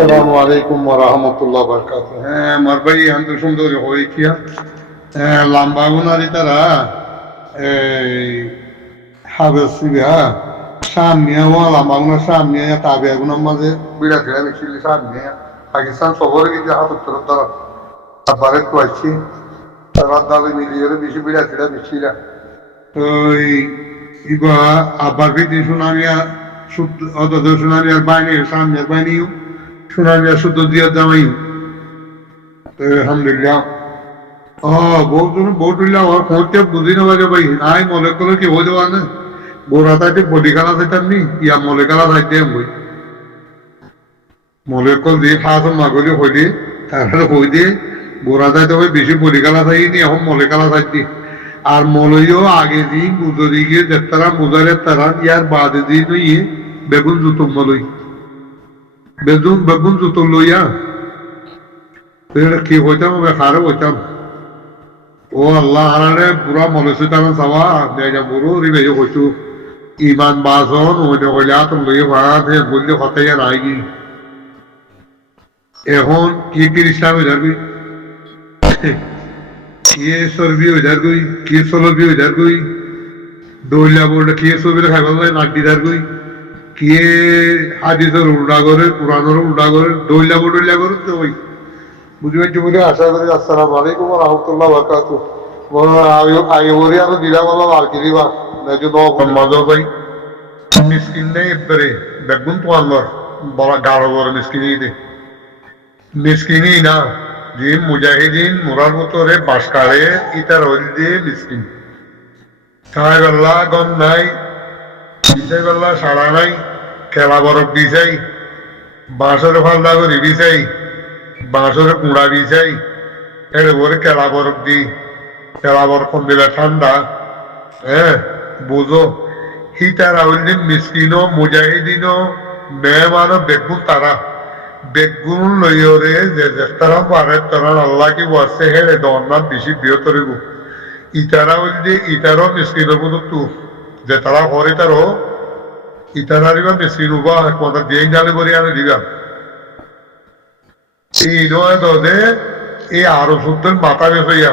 আসসালামু আলাইকুম ওয়া রাহমাতুল্লাহি ওয়া বারাকাতুহু। হ্যাঁ মারবাই আন্ত সুন্দর হই কিয়া লম্বা গুনারি তারা এই হাবেসিয়া সামনে ওয়া লম্বা গুনা সামনে তাবে গুনার মাঝে বিড়া বিড়া বেশিলি সামনে পাকিস্তান সবরে কিন্তু হাত উত্তর দ্বারা আবারে তো আছি তারা দালে মিলিয়ে বেশি বিড়া বিড়া বেশিলা ওই ইবা আবার কি শুনানিয়া শুদ্ধ অত শুনানিয়ার বাইরে সামনের বাইরেও শুনানিয়া শুদ্ধ দিয়া জামাই আলহামদুলিল্লাহ বহুত উল্লাহ और खोजते बुद्धि न वजह भाई आई मोलेकुलर की हो जावा ना बोराता के बॉडी कला से करनी या मोलेकुलर साइड हम कोई मोलेकुल দিয়ে খাস মাগলি হইলে তারপরে হই দিয়ে বোরাতা তো বেশি বডি কলা চাই নি এখন মোলেকুলার সাইড আর মলইও আগে দিন বুঝরি গিয়ে যেতারা মুজারে তারা ইয়ার বাদে দিন ইয়ে বেগুন জুতো মলই বেগুন জুতো লইয়া কি হইতাম খারাপ হইতাম ও আল্লাহ আরে পুরা মলসি তারা সাবা বেজা বুড়ো রিবে হইছু ইমান বাসন ওইটা হইলা তুমি লইয়া ভাড়া থেকে বললে হতাইয়া রাইগি এখন কি কি ইসলাম হয়ে যাবি किए सरबी हो जाए कोई किए सोलबी हो जाए कोई डोलिया बोल किए सोबी खाई पाला नाटी दार कोई किए हादिसर उल्टा करे पुरानर उल्टा करे डोलिया करे तो भाई বুঝবে বলে আশা করি আসসালামু আলাইকুম ওয়া রাহমাতুল্লাহি ওয়া বারাকাতুহু আগে বলি আমি দিলা বলা আর কি দিবা নাকি নো মজা ভাই মিসকিন নেই এবারে বেগুন তো আল্লাহ বড় গাড়ো বড় মিসকিনই দে মিসকিনই না যে মুজাহিদিন মুরার ভিতরে বাস করে ইতার হইলে মিসকিন খাই বেলা গম নাই বিষয় বেলা সারা নাই খেলা বরফ দিছাই বাঁশের ফালদা করে দিছাই বাঁশের কুড়া দিছাই এর উপরে খেলা বরফ দি খেলা বরফ দিলে ঠান্ডা হ্যাঁ বুঝো হিতারা হইলে মিসকিনও মুজাহিদিনও মেহমানও বেগুন তারা বেগুন লইরে যে তারা পারে তারা আল্লাহ কি বসে হেরে দন্নার বেশি বৃহত্তর ইতারা হইলে ইতারও মিসকিন বুঝতো যে তারা হরে তারও ইতারারিবা মিসকিন উবা একমাত্র দিয়ে জানে বলে আনে দিবা এই নয় দে এই আরো শুদ্ধের মাথা বেসইয়া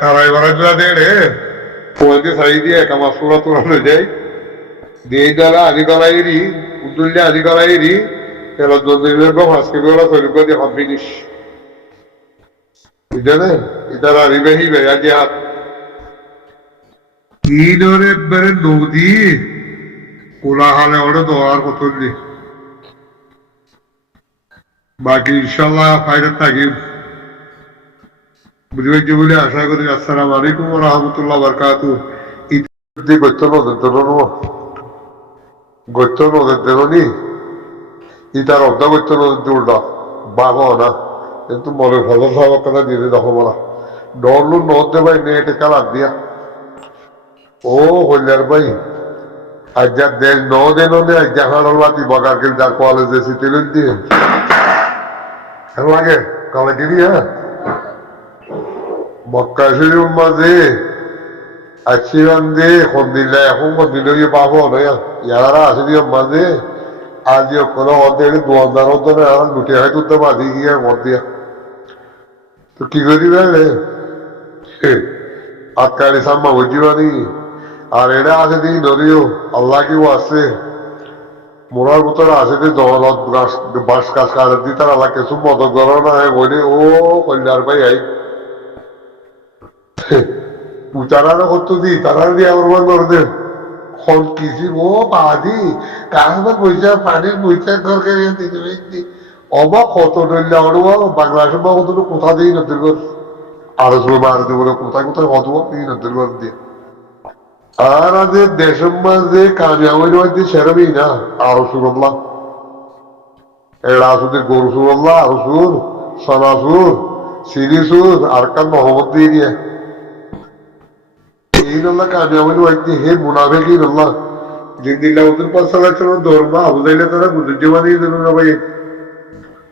তারা এবার দেড়ে পয়তে সাই দিয়ে একামা সুরা তোলানো যায় দিয়ে দ্বারা আদি করাইরি উদ্দুল্লে আদি করাইরি এরা জন্ম আজকে বেলা তৈরি করে দিয়ে ফিনিশ বুঝলে ইতারা রিবেহি বেয়া দিয়া ইনরে বেরে নদী কোলাহালে ওরে দোয়ার কতল দি বাকি ইনশাআল্লাহ ফায়দা থাকি বুঝবে বলে আশা করি আসসালামু আলাইকুম ওয়া রাহমাতুল্লাহি ওয়া বারাকাতুহু ইতি গত্তন দেনি ইতার অর্ধ গত্তন উল্টা বাবা না কিন্তু মনে ফসল সবার কথা দিয়ে দেখো বলা ডরলু নদ দে ভাই নেটে কালার দিয়া ও হইলার ভাই আজ যা দেশ ন দেন আজ যা হাড়ল্লা তুই বগার কে যা কলেজ এসি তেল দিয়ে লাগে কালে গিরি হ্যাঁ মক্কা শরীফ মাঝে আছি বান্ধে খন্দিল্লা এখন খন্দিল পাবো না ইয়ারা আছে দিয়ে মাঝে আজ কোনো অর্ধেক দোয়ার অর্ধে আর লুটে হয় তুলতে বাঁধি গিয়ে মত দিয়া তো কি করি রে আটকারি সাম্মা বুঝি পারি আর এটা আছে দিই নদীও আল্লাহ কেউ আছে মোড়ার ভিতরে আছে যে দলত বাস কাজ কাজে দি তার আল্লাহ কিছু মদত করা না বলে ও কল্যাণ ভাই আই তারা করতো দি তারা দিয়ে আমার করে দে খন কিছু ও পাদি কাগজ পয়সা পানির পয়সা দরকার অবাক কত ডল্লা অড়ুয়া বাংলাদেশের বা কত কোথা দিই নদীর ঘর আরো সময় মারতে বলে কোথায় কোথায় কত এই নদীর ঘর দিয়ে আর আজ দেশের মাঝে কামিয়াবের মধ্যে সেরবই না আরো সুরল্লাহ এরা আসুদের গরু সুরল্লাহ আরো সুর সোনা সুর সিরি সুর আর কাল মহম্মদ দিয়ে দিয়ে এই নল্লাহ কামিয়াবের মধ্যে হে মুনাফে কি নল্লাহ জিন্দিল্লাহ ওদের পাঁচ সালের সময় দৌড়বা বুঝাইলে তারা বুঝতে বানিয়ে দিল না ভাই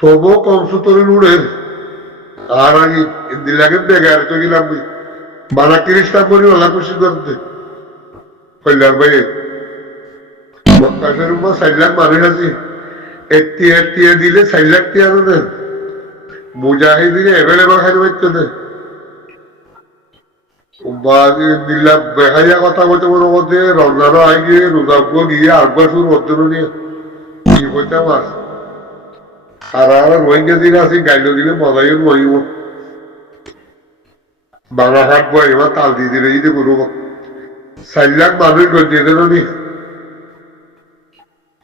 তবুও কম সুতরের উড়ে আর আগে দিল্লাকে বেগার তো গেলাম বানা তিরিশটা করি ওলা খুশি করতে কল্যাণ ভাই মক্কা শরীফ 60 লাখ মানুষ আছে এটিয়া দিলে 4 লাখ টিয়া না মুজাহিদিনে এভেলেবল খাই পাইতো না দিল্লা বেহাইয়া কথা বলতে মনে মধ্যে রমজানও আই গিয়ে রোজাব্য গিয়ে 8 বছর অর্জন নিয়ে কি বলতে আমার সারা রোহিঙ্গা দিন আসি গাইল দিলে মজাইও নইব বাংলাঘাট বই এবার তাল দিয়ে দিলে যদি করব 4 লাখ মানুষ গঞ্জিয়ে দিল নি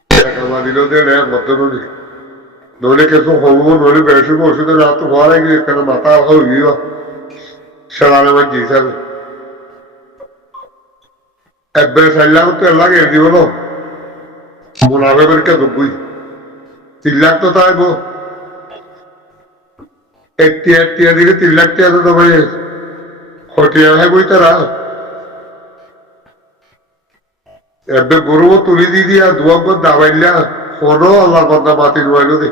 টাকা দিলেও দেয় মধ্যে নি নইলে কিছু হবো নইলে বেশি ওষুধের রাত তো ঘরে গিয়ে কেন মাথা আলখা হইব সালামে আমার জিসাবে একবারে 4 লাখ তো লাগে দিব না মুনাফেবের কে দুবই 3 লাখ তো থাকবো এটিয়া দিলে 3 লাখ টাকা তো ভাই খটিয়া হয় বই তারা এবে গরু তুলি দি দিয়া দুয়াঙ্গ দাবাইলা কোনো আল্লাহর বান্দা মাতি নইলো দে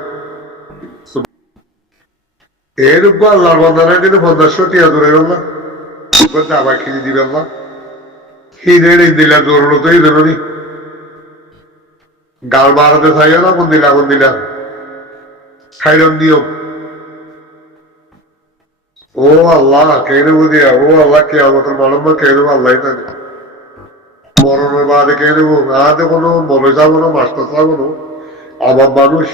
এরকম আল্লাহর বান্দা নাই দিলে 500 টাকা ধরে গেল না দাবা কিনে দিবেন না হিনের দিলা জরুরত এই ধরনি গাল মারাতে চাই না কোন দিলা খাইলাম নিয়ম ও আল্লাহ কেন বুঝিয়া ও আল্লাহ কে আমাদের মানব কেন আল্লাহ জানে মরণের বাদে কে নেবো আদে কোনো মনে যাবো না মাস্টার যাবো না আমার মানুষ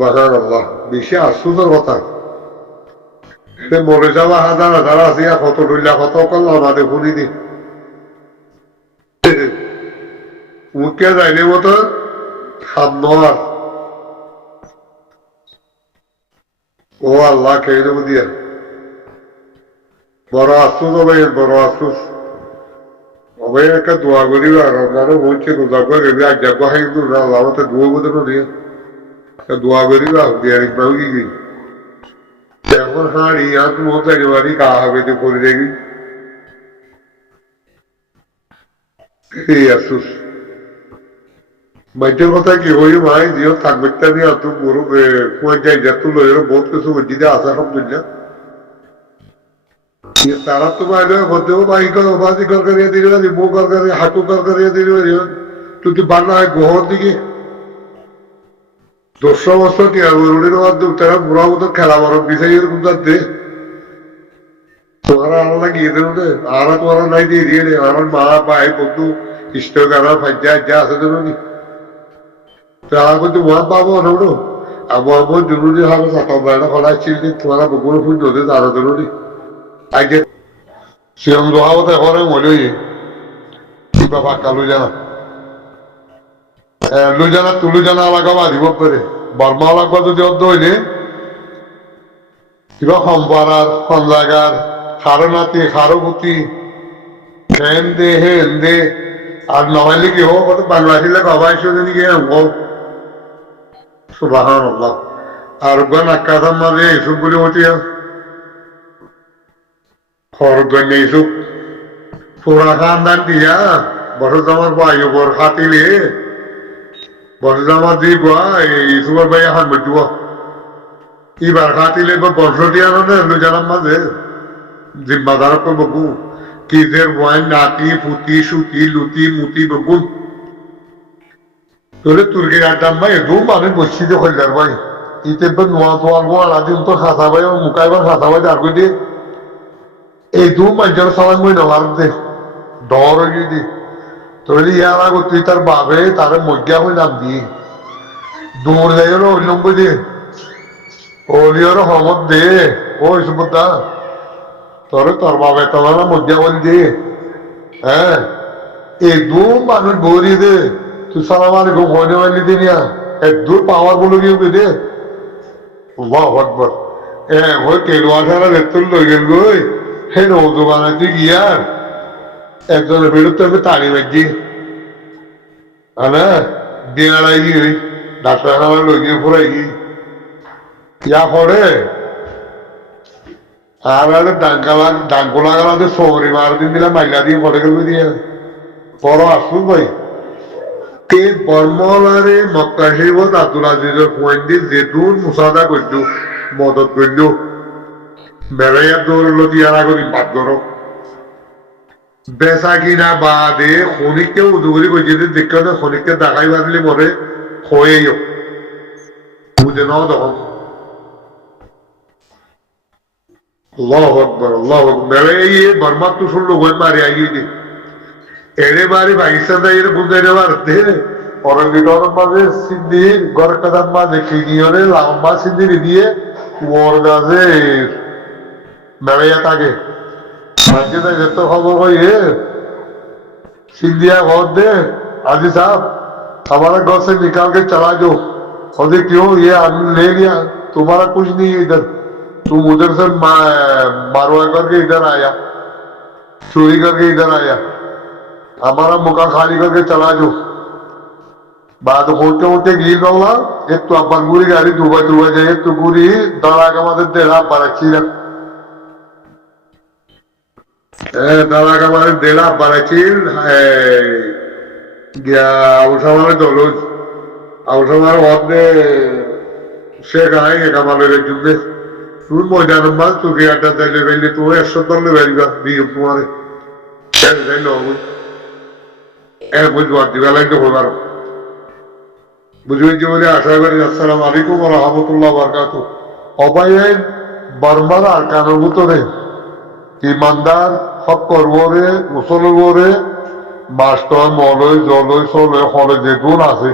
বাজার আল্লাহ বেশি আশ্চর্যের কথা মরে যাওয়া হাজার আসিয়া কত ডইলা কত করলাম আমাদের শুনি দি উঠে যাইলে মতো খাবার ও আল্লাহ কে নেবো দিয়া বড় আশ্চর্য ভাই বড় আশ্চর্য অবাই একটা দোয়া করিবা রমজানও বলছে রোজা করে আজ্ঞা খাই কিন্তু আমাকে দোয়া বোঝানো নিয়ে দোয়া করিবা বিয়ারিক বাবু কি এখন হাঁড়ি আর মতো একেবারে গা হবে তো করে দেখবি এই আসুস বাইটের কথা কি হই মাই দিও থাকবে আমি আর তো গরু যাই যা তো লইল বহুত কিছু বুঝিতে আসা সব বুঝলা তারা তো বাইরে হতেও বাই বাজি কর করিয়ে দিল বউ কর করে হাঁটু কর করিয়ে দিল তুই বান্না হয় গোহর দিকে 200 বছর টিয়া গরুড়ির মধ্যে তারা বুড়া মতো খেলা বরফ বিষয় এরকম যাচ্ছে তোমারা আলাদা গিয়ে দেবো আর তোমারা নাই দিয়ে দিয়ে আমার মা ভাই বন্ধু ইষ্ট গানা ফাজ্জা যা আছে দেবো নি তারা কিন্তু মা পাবো না আমার জরুরি হবে সাতা বেড়া ফলাই ছিল তোমারা বকুল ফুল ধরে তারা দেবো নি আগে সিএম দোহাবতে এখন মলেই বাবা কালু জানা লুজানা তুলুজানা লাগাবা দিব পারে বর্মা লাগবা যদি অর্ধ হইলে কিবা সম্পারার সঞ্জাগার খারো নাতি খারো গুতি হেন দে আর নহলে কি হোক বাংলাদেশে বাবাইছো নাকি হোক সুবাহান আল্লাহ আর গান আকাশার মাঝে এইসব বলে হচ্ছে খরগঞ্জ এইসব পুরা খানদান দিয়া বছর আমার বায়ু বর খাতিলে বছর আমার দি গোয়া এই সুপার ভাই হান বলব এবার খাতিলে বর্ষ দিয়া না জানার মাঝে জিম্মাদার বকু কিদের বয় নাতি পুতি সুতি লুতি মুতি বকুন তোলে তুর্কি আড্ডাম ভাই একদম আমি বসছি যে হইলার ভাই ইতে নোয়া তোয়া গোয়া দিন তো খাসা ভাই মুখাইবার খাসা ভাই আর দিয়ে এই দু মানুষের সালাম বই না দে ডর হয়ে দি তৈরি ইয়ার আগে তুই তার বাবে তারে মজ্ঞা হয়ে নাম দিয়ে দৌড় যাই হলো ওই নম্বর দিয়ে ওলিওর হমত দে ওই সুবদা তোর তোর বাবে তোমার মজ্ঞা বল দিয়ে হ্যাঁ এই দু মানুষ বৌরি দে তুই সালাম আলাইকুম হইনে মাইলি দিনিয়া এক দূর পাওয়ার বলে গিয়ে দে বাহ আকবর ওই কেলুয়া ছাড়া রেতুল লই গেল গই হে নৌজো বানাতে গিয়ার একজনের বিরুদ্ধে আমি তাড়ি মারছি হ্যাঁ দিয়ে গিয়ে ডাক্তারখানা লই গিয়ে ফুরাই গিয়ে ইয়া পরে আর ডাঙ্কো লাগালাতে সৌরি মার দিন দিলাম মাইলা দিয়ে পড়ে গেল দিয়ে বড় আসুন ভাই কে বর্মলারে মক্কা শরীফ আব্দুল আজিজের পয়েন্ট দিয়ে যেটুন মুসাদা করছো মদত করছো বেড়াইয়া দৌড়লো দিয়ার আগে বাদ করো বেচা কিনা বাদে খনিককে উদুগুলি গজিয়ে দেখে খনিককে দেখাই বাদিলে মরে হয়েই বুঝে নাও তখন আল্লাহু আকবার আল্লাহু আকবার মেরে ये बर्मा तो सुन लो गोल मारे आई थी एड़े मारी Pakistan da yere bunları vardı Orangitorum maze sindi gorkadan maze kiliyorne lamba sindi diye orgaze meraya tage मानते थे जब तक खबर को ये सिंधिया बहुत दे हाजी साहब हमारा गांव से निकाल के चला जो और क्यों ये आदमी ले लिया तुम्हारा कुछ नहीं है इधर तुम उधर से मारवा करके इधर आया चोरी करके इधर आया हमारा मुका खाली करके चला जो बाद होते होते गिर गया एक तो अपन पूरी गाड़ी डूबा डूबा जाए एक तो पूरी दड़ा का मदद दे रहा बरच्छी रख दड़ा का मदद दे रहा बरच्छी गया उसामारे दोलोज उसामारे बहुत ने शेख आएंगे कमाले रे जुम्मे तू मौजा नंबर तू क्या डरते ले पहले तू ऐसा तो ले बैठा बीम तुम्हारे ऐसे लोग ऐ कुछ बात दिवाला के हो रहा बुजुर्ग जी बोले आशा करें अस्सलाम वालेकुम व रहमतुल्लाह व बरकातहू অবাই বর্মার আর কানের ভিতরে ইমানদার হক করবরে মুসলবরে মাস্টার মলয় জলয় চলয় হলে যে গুণ আছে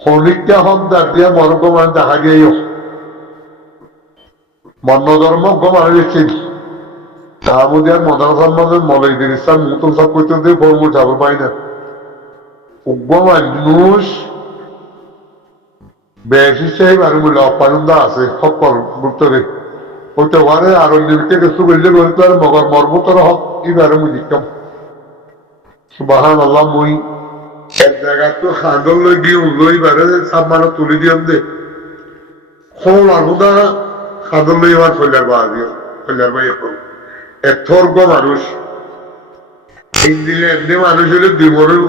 খনিকটা হক দাঁড় দিয়ে মরক মানে দেখা গিয়ে মন্য ধর্ম মানে দেখছি তার মধ্যে আর মদারসার মধ্যে মলয় দিন ইসলাম মুতল সব করতে দিয়ে ফর্মুল যাবে পাই না মানুষ বেশি সেই বারে মূল্য অপানন্দ আছে সকল গুরুত্বে হইতে পারে আর নিমিত্তে কিছু বললে বলতে পারে মগর মর্বতর হক কি বারে মুই দিতাম সুবহান আল্লাহ মুই এক জায়গা তো খান্দল লই গিয়ে লই বারে সব মানুষ তুলে দিয়াম দে খোল আগুদা খান্দল লই আমার ফল্লার ভাই এখন এথর্গ মানুষ দিলে এমনি মানুষ হলে দিবরের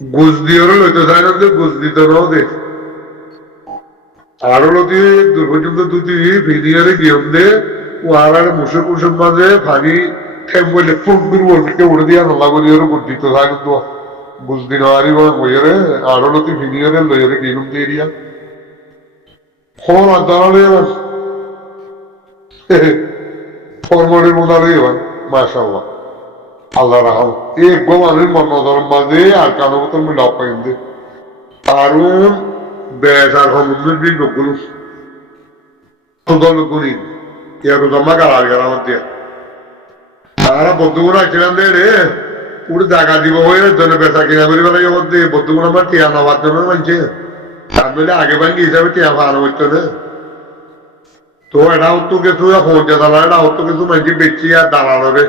গুজ দিয়ে লইতে চায় না গুজ দিতে নাও দে আরো লতি দূর পর্যন্ত দুটি ভিডিওরে গিয়ম দে ও আর মুসে কুসুম মাঝে ফানি ঠেম বলে ফুটবির বলতে উড়ে দিয়া নলা গলিওর গুজ দিতে চায় না তো গুজ দিন আরি বইরে আরো লতি ভিডিওরে লইরে গিয়ম দিয়ে দিয়া ফোন আদালে ফরমানের মোদালে মাশাআল্লাহ আল্লাহ রাহম এক গোমানের মনোধর্ম মাঝে আর কানো মতন মিলাপ পাইন্দে কারণ বেজার হমুদ্রের দিন লোকগুলো গুণী ইয়ার জমা গাড়া গেল মধ্যে তারা বদ্ধগুণ আসছিলাম রে পুরো জায়গা দিব হয়ে জন্য বেচা কিনা করি বেলা মধ্যে বদ্ধগুণ আমার টিয়া নেওয়ার জন্য মানছে তার বলে আগে ভাঙ্গি হিসাবে টিয়া ফানো হচ্ছে না তো এটাও তো কিছু হচ্ছে দালা এটাও তো কিছু মানছি বেচি আর দালালরে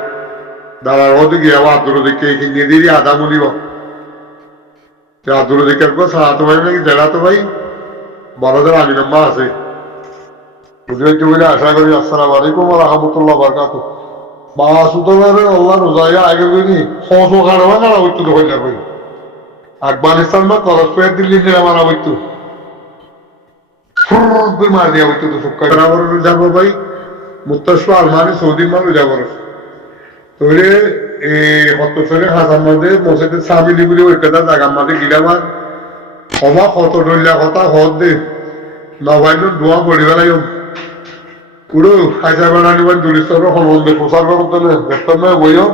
দালাল হতে গিয়ে আব্দুল দিকে কিনে দিয়ে আধা মুলিব আব্দুল দিকে সারাতো ভাই নাকি জেলাতো ভাই বড়দের আমি নম্বর আছে বুঝতে বলে আশা করি আসসালামু আলাইকুম ওয়া রাহমাতুল্লাহি ওয়া বারাকাতুহু মা সুতরাং আল্লাহ রোজায়া আগে বলি ফসো খাড়া না হইতো তো হইলা কই আফগানিস্তান বা করসপেট দিল্লি যে আমার হইতো ফুল মার দিয়া হইতো তো সুক্কা বরাবর যাব ভাই মুত্তাশফা আলমানি সৌদি মাল যাব তোরে এই হতসরে হাসান মধ্যে মসজিদের সামিলি বলে ওই কথা জায়গা মাঝে গিলামার ক্ষমা কত ডলিয়া কথা হদ দে নবাইন দোয়া পড়ি বেলাই পুরো খাইসা বেড়া নিবেন দুলিস্তর সম্বন্ধে প্রচার করতে দেখতাম না বইও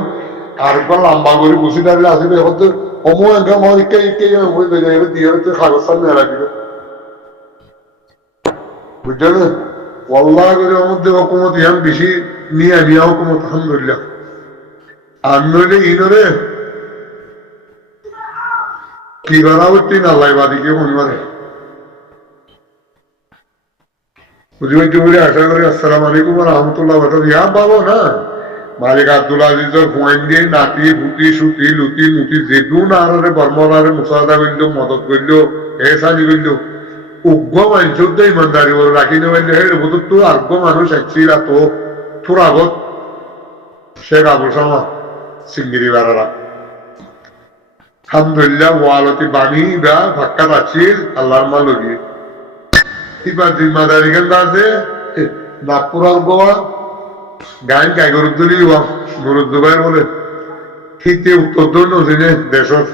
আর একবার লম্বা করে বসে দাঁড়িয়ে আসবে হতে অমো একদম আমার ইকে ইকে ওই জায়গায় দিয়ে হচ্ছে কাগজ সামনে রাখবে বুঝলে আল্লাহ করে মধ্যে হকুমত ইহান বেশি নিয়ে আনিয়া হকুমত আলহামদুলিল্লাহ আন্দোলনে ইনরে কি করা হচ্ছে না আল্লাহ বাদিকে মনে বুঝতে বলে আশা করি আসসালাম আলাইকুম রহমতুল্লাহ ইয়া বাবু না মালিক আব্দুল আজিজর পয়েন্ট দিয়ে নাতি ভুতি সুতি লুতি মুতি যেগুন আর বর্মলারে মুসাদা করলো মদত করলো এসানি করলো উগ্র মানুষ ইমানদারি বলে রাখি নেবেন হে বুধ তো আগ্য মানুষ একছিল তো তোর আগত শেখ আবুল সামা সিঙ্গিরি বারারা আলহামদুলিল্লাহ ওয়ালতি বাণী বা ভাক্কাত আছিল আল্লাহর মালুকি এবার জিম্মাদারি কেন আছে নাগপুরার গোয়া গান গাই গরুদ্দুরি গরুদ্দুবাই বলে শীতে উত্তর নজিনে দেশত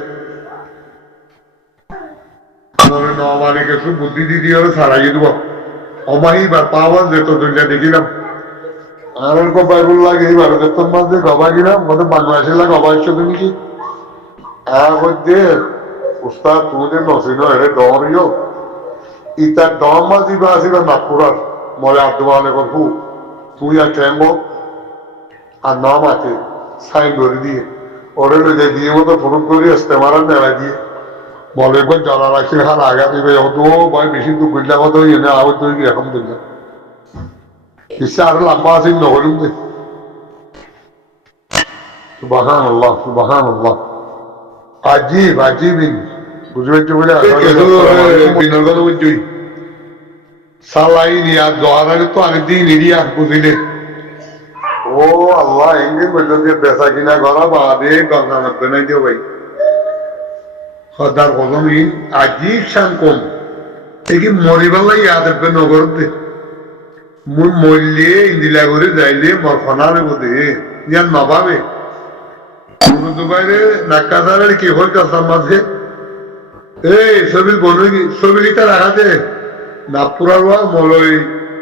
মনে নমানে কিছু বুদ্ধি দিদি হলে ছাড়াই দিব অমাহি বা পাওয়া যেত দুইটা দেখিলাম আর বাইবুল লাগে এই ভারতের মাঝে গবা গিলাম আমাদের বাংলাদেশের লাগে গবা এসছো তুমি কি মধ্যে উস্তাদ তুমি নসিন এটা ডরিও ইতার ডর মাঝি বা আসিল নাগপুরার মরে আব্দুল করবো তুই আর ট্রেম্ব আর নাম আছে সাইন করে দিয়ে ওরে লইতে দিয়ে মতো ফোন করে আসতে মারার নেড়া দিয়ে বলে একবার জ্বালা রাখছে হার আগা দিবে অত ভাই বেশি তো বুঝলাম তো এনে আবার তৈরি এখন দিলাম ইচ্ছে আরো লম্বা আছে নহরুম দে সুবাহান আল্লাহ সুবাহান আল্লাহ আজিব আজিবিন বুঝবে তো বলে দিনের কথা বুঝছি সালাই নিয়া জহারে তো আগে দিন নিরিয়া বুঝিলে ও আল্লাহ এঙ্গে বললো যে বেচা কিনা করা বাদে গঙ্গা মধ্যে নাই দিও ভাই সদার কদমি আজিব শান কম এই মরিবার লাগে ইয়াদ রাখবে নগরতে মুই মরলে ইন্দিলা করে যাইলে মরফনারে বোধে ইয়ার নভাবে দুবাইরে নাক্কাদারের কি হল কাসার মাঝে এই ছবির বনগি ছবিটা রাখা দে নাগপুরার মলই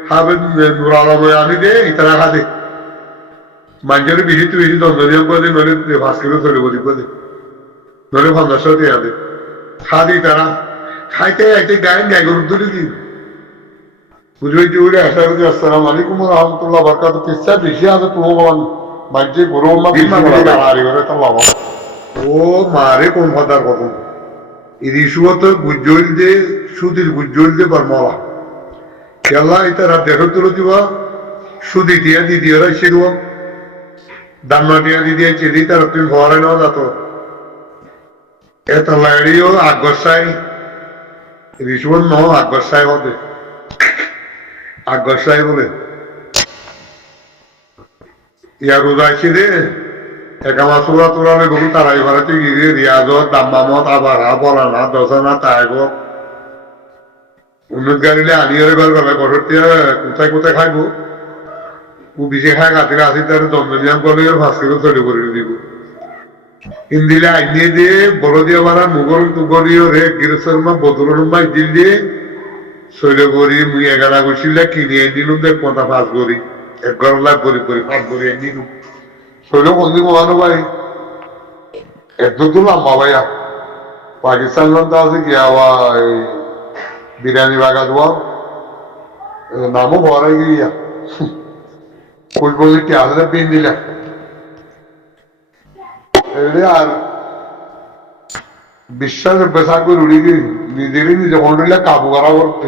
হাবেদ নুর আলমে আনি দে ইটা রাখা দে মানুষের বেশি তো বেশি দন্দনীয় করে নলে 5 কিলো চলে বলি করে নলে 500 টাকা দে খা দি তারা খাইতে খাইতে গায়ে গায়ে গরু তুলি দি বুঝবে যে ওরে আশা করি আসসালামু আলাইকুম ওয়া রাহমাতুল্লাহি ওয়া বারাকাতুহু কিসা বেশি আছে তো ভগবান মাঝে গরু মা গাড়ি করে তো বাবা ও মারে কোন কথার কথা ইরিশুত গুজ্জল দে সুদির গুজ্জল দে বর্মলা কেলা এটা রাত দেখো তুলো দিবা সুদি দিয়া দিদি ওরা এসে দেবো দান্না দিয়া দিদি চেদি তার তুমি ঘরে নেওয়া যাত এত লাইড়িও আগসাই রিশুন ন আগসাই হবে আগসাই বলে ইয়া রোজা এসে দে একামা চোরা তোরালে বহু তারাই ভাড়াতে গিয়ে রিয়াজত দাম্মামত আবার বলা না দশনা তাইব উন্নত গাড়িলে আনিয়ে ঘর গলা ঘরতে কোথায় কোথায় খাইব ও বেশি খাই কাটিলে আসি তার দন্দনিয়াম করলে 5 কিলো চলে করে দিব ইন্দিলে আইনিয়ে দিয়ে বড় দিয়ে বাড়া মুগল তুগরীয় রে গিরসরমা বদরুমা দিল দিয়ে শৈল করি মুই 11 গছিলা কিনে দিলুম দেখ 5 গরি এক ঘর লাখ গরি করে 5 গরি দিলুম শৈল বন্দি মহানো ভাই এত তো লম্বা ভাইয়া পাকিস্তান তো আছে কি আবার বিরিয়ানি বাগা দেওয়া নামও ভরাই গিয়া ফুটবলের কি আলাদা পেন দিলা আর বিশ্বাসের পেশা করে উড়ি গিয়ে নিজেরই নিজে মন্ডলীরা কাবু করা করতে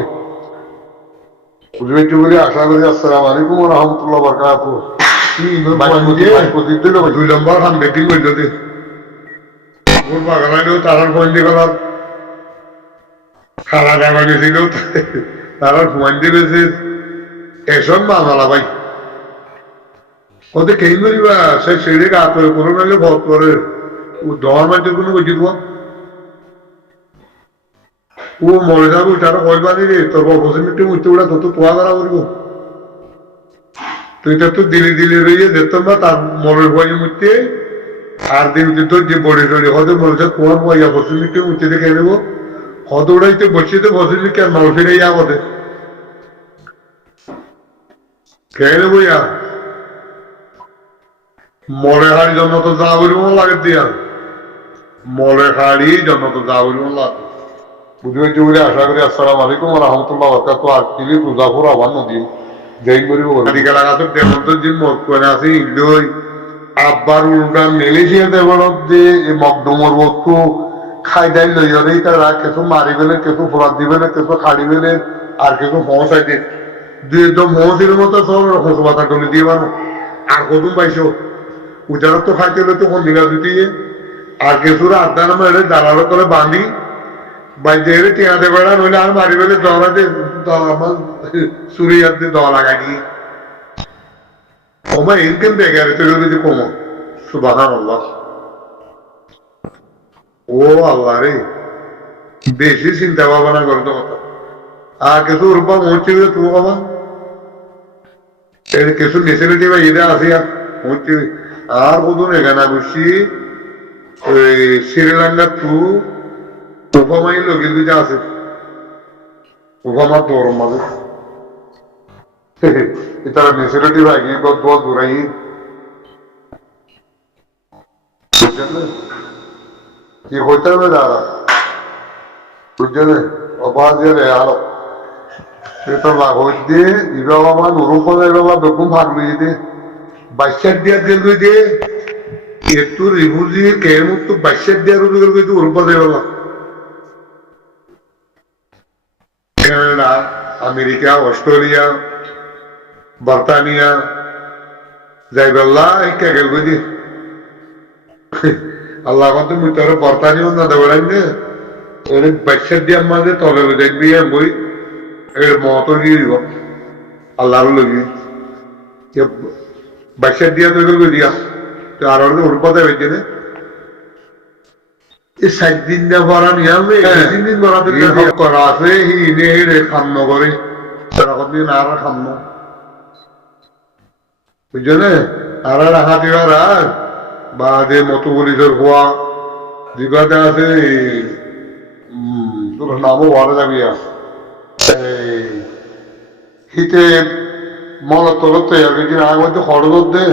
বুঝবে একটু বলে আশা করি আসসালামু আলাইকুম ওয়া রাহমাতুল্লাহি ওয়া বারাকাতুহু 2 নম্বর খান বেটিং করতে দে ওর বাগানাইলেও তারার বন্দি করার খালা দেখা গেছিল তারা ঘুমাইতে গেছে এসব মামালা ভাই ওদের কেই করিবা সে সেড়ে গা করে কোনো নাইলে ভর করে ও দর মাঝে কোনো বুঝি দেবো ও মরে যাবো তারা কইবানি রে তোর বসে মিটে মুছতে ওরা তত তোয়া করা করব তুই তো দিলে দিলে রইয়ে যেতাম না তার মরের ভয়ে মুছতে আর দিন তোর যে বড়ি টড়ি হয়তো মরে যা তোমার বইয়া বসে মিটে মুছতে দেখে নেবো হয়তো ওরাইতে বসিতে বসে কেন নল ফিরে যা বটে খেয়ে নেবো ইয়া মলে হাড়ি জন্য তো যা বলব লাগে দিয়া মলে হাড়ি জন্য তো যা বলব লাগে বুঝবে চুলে আশা করি আসসালামু আলাইকুম ওয়া রাহমাতুল্লাহি ওয়া বারাকাতুহু আর কিলি তুজাফুর আবার নদী যেই করিব ওদিকে লাগাতো তেমন তো জিন মত করে আছে ইলই আব্বার উল্টা মালয়েশিয়া দেবলত যে মকদমর বস্তু খাই দাই লইয়রেই তারা কিছু মারি বেলে কিছু ফোরাত দিবে না কিছু খাড়ি বেলে আর কিছু পৌঁছাই দে দুই একদম মহসির মতো সব হসু পাতা টলি দিয়ে বানো আর কদম পাইছো উজারত তো খাইতে হলে তো কোন দিঘা দিতে আর কিছুর আড্ডা নামে এলে দালালো করে বাঁধি বাইরে এলে টেঁয়াতে বেড়া নইলে আর মারি বেলে দলা দে আমার সুরিয়ার দিয়ে দলা লাগাই দিয়ে ওমা ইনকাম বেগারে তুই যদি কমো সুবহানাল্লাহ ও আল্লাহ রে বেশি চিন্তা ভাবনা করতে কথা আর কিছু রূপা মরছে তুমি বাবা এর কিছু নেসিলিটি বা ইদা আছে হচ্ছে আর কতদিন এখানে বসি ওই শ্রীলঙ্কা টু ওবামাই লোকের দুইটা আছে ওবামা তোর মাঝে তারা নেসিলিটি বা গিয়ে বহুত বহুত ঘুরাই বুঝছেন কি হইতে হবে দাদা বুঝছেন অবাধ আলো এটা লাগাইতে ইবাবা মান উরুপনা ইবাবা বেগুন ভাগলি দিতে বাইশার দিয়া দিল কইতে একটু রিভুজি কেমন তো বাইশার দিয়া রুজু করে কইতে উরুপনা ইবাবা কানাডা আমেরিকা অস্ট্রেলিয়া ব্রিটানিয়া যাইবাল্লাহ কে গেল কইতে আল্লাহ কত মুতারে ব্রিটানিয়া না দেবড়াই না এর বাইশার দিয়া মাঝে তলে দেখবি বই এর মতো দিয়ে দিব আল্লাহর লগি বাইশার দিয়া তৈরি দিয়া তো আর উল্পাতে হয়েছে না এই 7 দিন না ভরা নিয়ে আসবে 3 দিন ভরাতে করা আছে হিনে হেরে খান্ন করে সেরকম দিন আর খান্ন বুঝছো না আর রাখা দিবার আর বাদে মতো বলিসের হওয়া দিবাতে আছে তোর নামও ভালো যাবি হিতে মলা তলত তৈরি হয়েছে আগে খরচ দে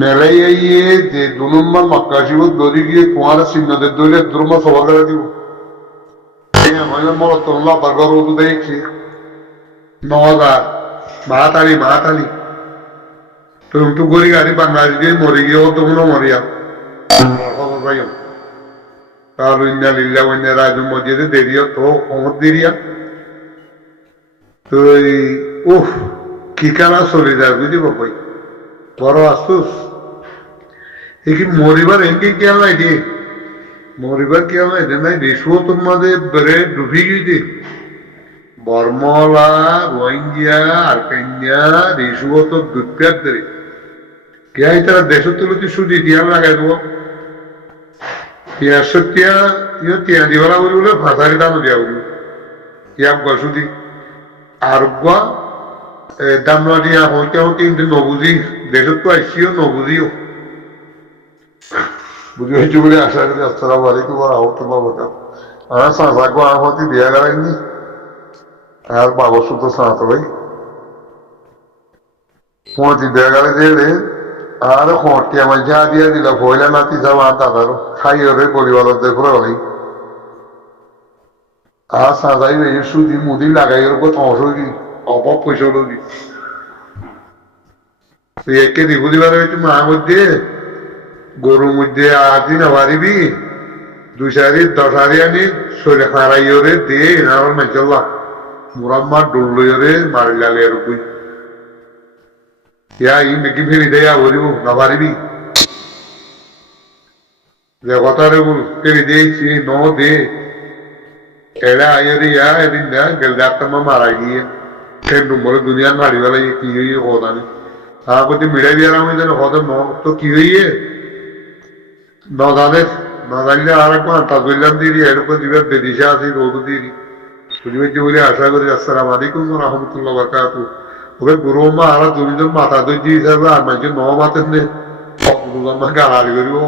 মেলাই আইয়ে যে 2 নম্বর মক্কা শিব দড়ি গিয়ে কুয়ার সিন্নদের দইলে দুর্মা সভা করে দিব মলা তরলা বাগর তো দেখছি 9000 মাতালি তুমি তো গড়ি গাড়ি বাংলাদেশ গিয়ে মরে গিয়ে তো কোনো মরিয়া খবর পাই কারণ ইন্না লিল্লাহ ওয়া ইন্না ইলাইহি রাজিউন মসজিদে দেরিয়া তো অমর দেরিয়া তো কি কারা চলে যায় বুঝি বাপাই বড় আফসোস এই মরিবার এনকে খেয়াল নাই রে মরিবার খেয়াল নাই নাই রেশু তোমাদের বেড়ে ডুবি গিয়েছে বর্মলা রোহিঙ্গিয়া আরকাইনিয়া রেশু তো দুধপ্যার ধরে কে তারা দেশের তুলে সুদি টিয়া লাগাই দেবো টিয়া টিয়া দিবালা বলে ভাষারি দাম দিয়া বলি ইয়াক গসুদি আর দাম দিয়া হইতে হইতে কিন্তু নবুঝি দেশের তো আইসিও নবুঝিও বুঝি হয়েছে বলে আশা করি আসসালামু আলাইকুম ওয়া রাহমাতুল্লাহি ওয়া বারাকাতুহু আর সাজাগো আমতি দিয়া গেলাইনি আর বাবা সুতো সাঁত ভাই পৌঁছি দেয়া গেলে যে আর খটি আমার যা দিয়া দিল ভয়লা নাতি যাও আর দাদারও খাই ওরে পরিবার দেখো হলেই আর সাজাই এই সুদি মুদি লাগাই ওর কথা অসুখী অভাব পয়সা লোক একে দিবার হয়েছে মার মধ্যে গরুর মধ্যে আদি না পারিবি 2 সারি 10 সারি আনি শরীরে হারাই ওরে দিয়ে এনার মেচল্লা মুরাম্মা ডুল্লো ওরে মারি লাগে এরকম ইয়া ই মেকি ফেরি দেয়া বলিব না পারিবি যে কথারে বল ফেরি দিয়েছি ন দে এরা আইরে ইয়া এদিন না গেল ডাক্তার মারা গিয়ে ফের নম্বরে দুনিয়ার মারি বেলা কি হইয়ে কথা নেই তার প্রতি মিড়াই দিয়ে আমি যেন কথা ন তো কি হইয়ে না জানলে আর একবার তা বললাম দিদি এরকম দিবার বেদিশা আছে রোদ দিদি শুধু বলে আশা করি আসসালামু আলাইকুম ওয়া রাহমাতুল্লাহি ওয়া বারাকাতুহু ওকে গুরু মা আর দুজন মাথা দই হিসাবে আর মানুষের ন মাতেন নে গালালি করিব